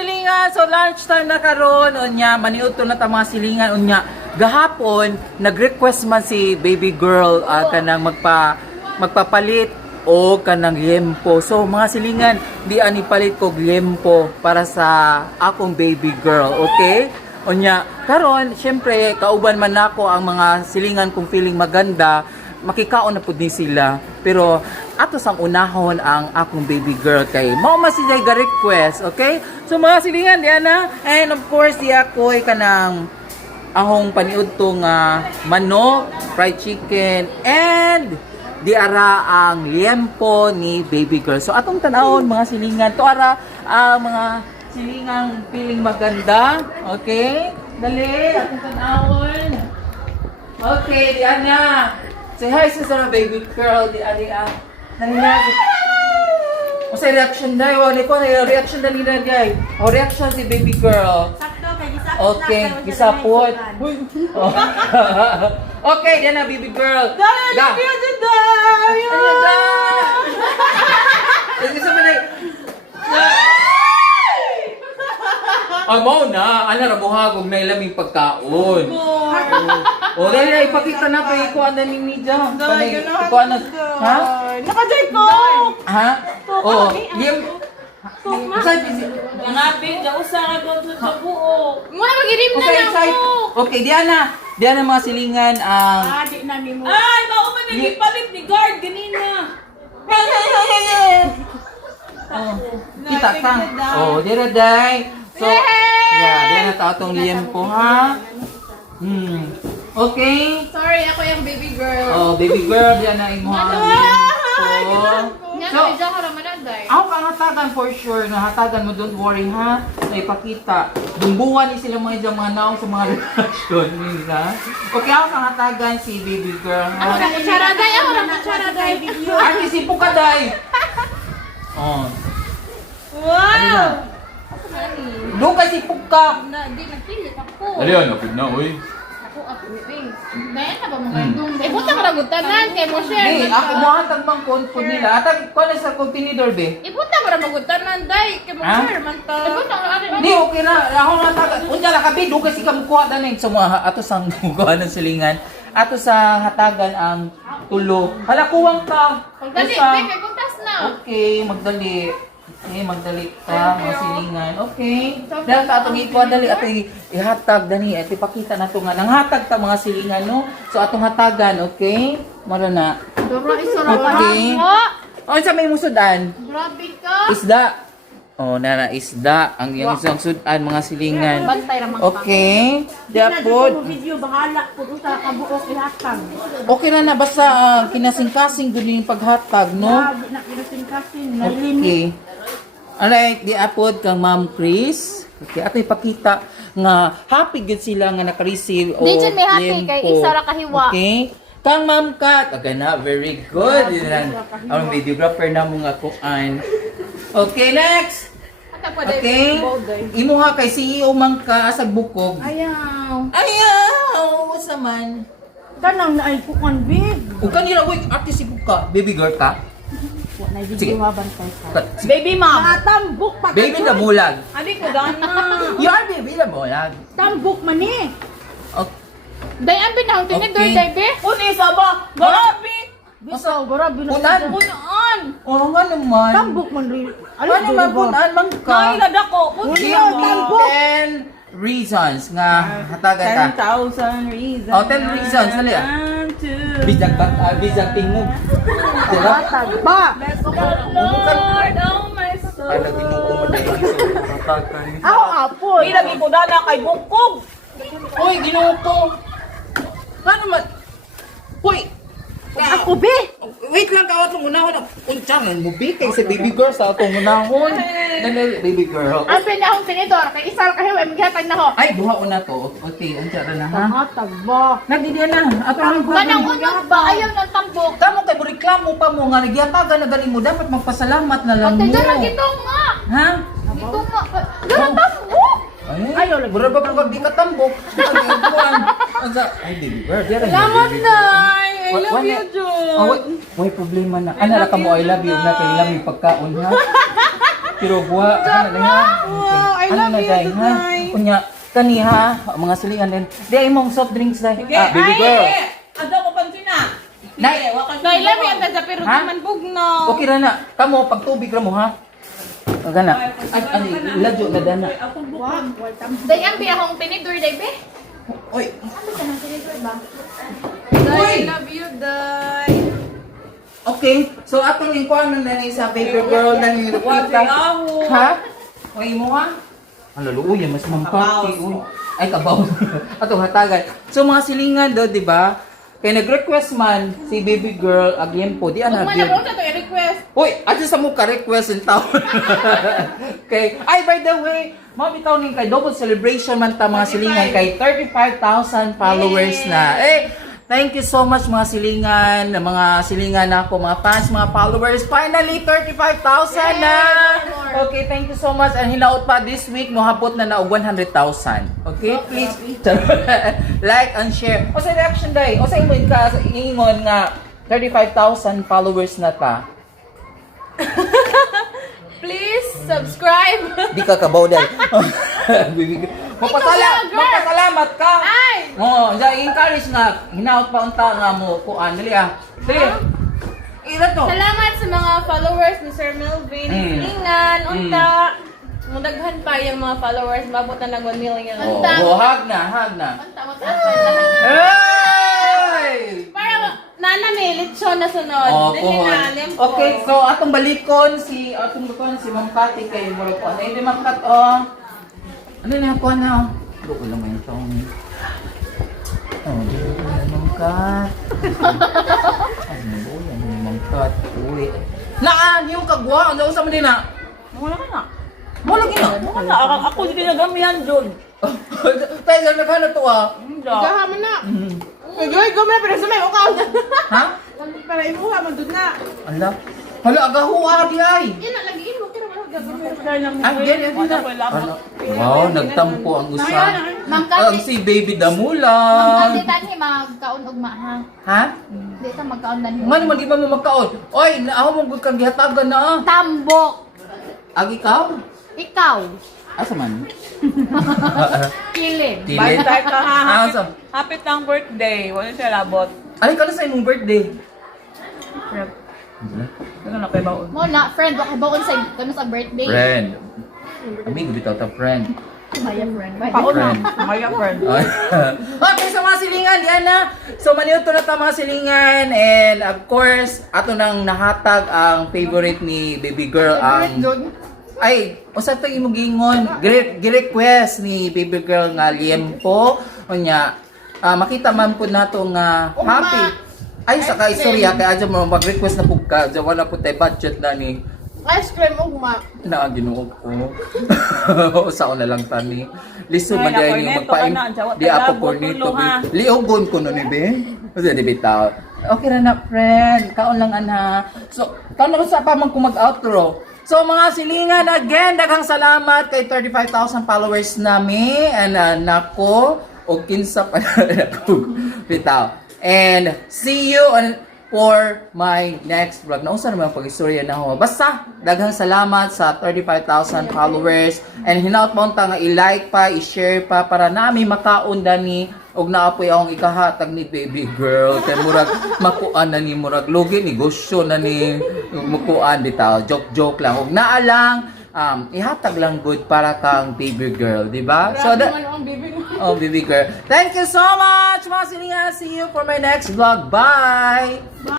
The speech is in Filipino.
silingan, so lunchtime na karon unya maniud to na ta mga silingan unya. Gahapon nag-request man si baby girl kanang magpapalit o kanang liempo. So mga silingan, di ani palit ko liempo para sa akong baby girl, okay? Unya, karon syempre kauban man nako ang mga silingan kung feeling maganda, makikaon na pud ni sila. Pero ato sang unahon ang akong baby girl kay mao man sila ga request, okay? So mga silingan diana, and of course di ako kanang ahong paniud to nga manok, fried chicken, and di ara ang liempo ni baby girl. So atong tan-awon mga silingan, to ara ang mga silingang feeling maganda, okay? Dali, atong tan-awon. Okay, Diana. Say hi sa baby girl, Diana. Nanina. O sa reaction dai, wala ko na reaction dali na dai. O reaction si baby girl. Sakto kay gisapot. Okay, gisapot. Okay, Diana, baby girl. Dai, Da. love you today. Ano da? Gusto mo na. Amo na, ana ra buhagog na ilaming pagkaon. O dali na ipakita na pa ikuan na ni Nija. Ikuan na. Ha? Nakajay ko. Ha? Oh, yem. Ngapin, kausa ka doon sa buo. Muna magirim na lang ko. Okay, Diana. Diana mga silingan ang Di na ni mo. Ay, mao man nagipalit ni guard ganina. kita ka. Oh, dira day. So, yeah, dira ta atong liempo ha. Okay. Sorry, ako yung baby girl. Oh, baby girl, Diana imo ang liempo. So, ako hatagan for sure, hatagan mo, don't worry ha. Naipakita. Dumbuhan ni sila mga mga naong sa mga reaction nila. Okay, ako hatagan si baby girl. Ako na kutsaraday, ako na kutsaraday. Ate, sipo ka, day. Oh. Wow! Doon ka, sipo ka. Di nagpilit ako. Dali yan, napid na, uy. Ako, Bayan na ba mga itong? Eh, buta ka nagutanan kay mo share. Hey, ako buhatag mang konfod nila. Atag, kung sa container, be? Ibuta mo na magutanan, day. Kay mo Ha? share man to. Ibuta ka na. Hindi, okay na. Ako nga taga. Unya lang kapi, doon kasi kamukuha na sa mga ato sang mukuha ng silingan. Ato sa hatagan ang tulo. Hala, kuwang ka. Pagdali, Isa. kay kuntas na. Okay, magdali. Okay, magdali ka, mga silingan. Okay. Dahil ka atong ikuha, dali atong ihatag, dani. At ipakita na ito nga. Nanghatag ta mga silingan, no? So, atong hatagan, okay? Mara na. Dobra isura Okay. O, sa may musudan? Grabe ka. Isda. Oh, na isda. Ang yung isang sudan, mga silingan. Bantay ramang Okay. Diapod. video bahala po sa kabuok ihatag. Okay na basta kinasing-kasing doon yung paghatag, no? Na kinasin-kasin. Okay. Alright, diapod kang Ma'am Chris. Okay, ato ipakita nga happy gud sila nga naka-receive o Di dyan may happy kay liempo. isa ra kahiwa. Okay. Kang Ma'am Kat, okay na, very good. Ang videographer na mo nga kuan. Okay, next. Okay. Imo ha kay CEO man ka asag bukog. Ayaw. Ayaw, sa man. Kanang naay kukan big. Ug kanila uy, artist ibo ka, baby girl ka. Na Sige. video bantay ka. Baby mom. Tambok pa. Baby na mulag. Adi ko gana. You are baby na mulag. Tambok man ni. Okay. Day ang binahong tinidor Okay. day be. Unisa ba? Grabe. Bisa grabe na. Punan. Punan. Oo nga naman. Tambok man rin. Ano naman punan man ka? Nailad ako. Give me 10 reasons nga hatagan ta. 10,000 reasons. Oh, 10 reasons. Dali ah. Bisang bisang tingog. Diba? Ba. Lord, oh my soul. Ay, naginuko mo na yung hatagan. Ako apo. May lagi ko na kay Bukog. Uy, ginuko. Ano man? Uy! Ako be. Wait lang ka atong unahon. Unsang mo bikay sa baby girl sa atong unahon. Dali, baby girl. Ang binahong tinidor kay isa ra kahiwa maghatag na ho. Ay, buha una to. Okay, unsa ra na ha? Hatag ba. Nagdidiyan na. Atong Kanang unod ba ayaw ng tambok. Kamo kay mo reklamo pa mo nga nagyatagan na galing mo dapat magpasalamat na lang Pagtay mo. dala gito nga. Ha? Gito nga. Dala tambok. Ay, bura ba pag di ka tambok? Ay, baby girl. Salamat, Day. I love you, Oh, wait, problema na. Ano na ka mo, I love you na kay lang yung pagkaon ha. Pero buha, ano na ha? Wow, I Ano na, day, ha? Kunya, kani ha, mga silingan din. Di ay mong soft drinks, day. Ah, baby girl. Ano ko pansin na? Nay, Dahil lang yan, sa pero Ha? naman bugno. okay ra na. Kamo, pag tubig ra mo, ha? Aga na. Ay, ladyo na dana. Dahil ang biya akong tinidor, day, be. Oy, Ano ka nang tinidor ba? Day, love you, day. okay. So, atong inquire na ni sa baby girl na ni Lupita. Ha? Oy mo ha? Ang laluya, mas mangkati. Ay, kabaw. Atong hatagan. So, mga silingan do, di ba? Kaya nag-request man si baby girl again po. Di Kung ana man gyud. ako sa to i-request. Uy, ato sa mo ka-request in town. Okay. Ay, by the way, mabitaw ning kay double celebration man ta mga silingan kay 35,000 followers na. Eh, thank you so much mga silingan na ako, mga fans, mga followers. Finally, 35,000 na! Okay, thank you so much. And hinaot pa this week, mohapot na og 100,000. Okay, please like and share. O sa reaction day, o sa ingon ka, ingon nga 35,000 followers na ta. Please subscribe. Di ka kabaw day. Mapasalamat ka. Ay! Oh, encourage na hinaot pa unta nga mo kuan dali ah. Dali. Ira to. Salamat sa mga followers ni Sir Melvin. Lingan, unta. Mudaghan pa yung mga followers. Mabot na ng 1 million. Oh, Unta. hag na. Unta, what's up? Hey! Para nana may lechon na sunod. Oh, Dili kuhon. na, limpo. Okay, so atong balikon si Ma'am Cathy kay murag ko. Ay di makat oh. Ano na ko na? Bro ko lang yung tong. Oh, di ko Ma'am Cat. Ano ba yan Ma'am Cat? Uli. Naan yung kagwa, ano sa man din na? Wala ka na. Wala gina. Wala, ako hindi kinagamihan dun. Tayo na naghanap to ah. Hindi. Gahaman na. Goy, gumay pero sa may ukaw. Ha? Para imuha man dun na. Ala. Hala agahuwa di ay. Yan na lagi mo pero wala gagawin. Ah, ganyan din na. Ano? Wow, nagtampo ang usa. Ma'am Ang Kasi, si Baby Damulang. Ma'am Kasi tani magkaon og ma ha. Ha? Di ta magkaon dan. Man di ba mo magkaon? Oy, naaho mo gud kang gihatagan na ah. Tambok. Ag ikaw? Ikaw. Asa man? Kilid. Dili. Bye-bye ka ha. Ah, Happy, asa? happy tang birthday. Wala siya labot. Ay, ka na sa imong birthday. Ano na kay baon? Mo na friend wa kay baon sa kano sa birthday. Friend. Kami bitaw ta friend. Maya friend. Paon na. Friend. Maya friend. Ay. Okay, sa mga silingan, yan na. So, maniuto na ta mga silingan. And of course, ato nang nahatag ang favorite ni baby girl. Ang ay, usa to imong gingon. Gi-request ni baby girl nga liempo. Unya, makita man po nato nga happy. Ay, saka istorya kay adyo mo mag-request na pug ka. Adyo wala po tay budget na ni. Ice cream ugma. Na ginuog ko. Usa ko na lang tani. Lisod man Ay, dahil nakoy, yung neto magpaim. ka na, jawa Di tayo, ako labot, cornito. tulo, ha? Liugon ko nun be. Kasi di bitaw. Okay na na friend. Kaon lang ana. So, kaon na sa pa man ko mag-outro. So mga silingan, again, daghang salamat kay 35,000 followers nami. And nako, o kinsa pa na ako. Bitaw. And see you for my next vlog. Nausa naman pag-istorya na ho. Basta, daghang salamat sa 35,000 followers. And hinaut mo nga i-like pa, i-share pa para nami makaunda ni og naapoy akong ikahatag ni baby girl. Kay murag makuan na ni murag lugi negosyo na ni mukuan bitaw. Joke lang. Og naalang ihatag lang good para kang baby girl, di ba? So that oh, baby girl. Thank you so much, mga silingan. See you for my next vlog. Bye!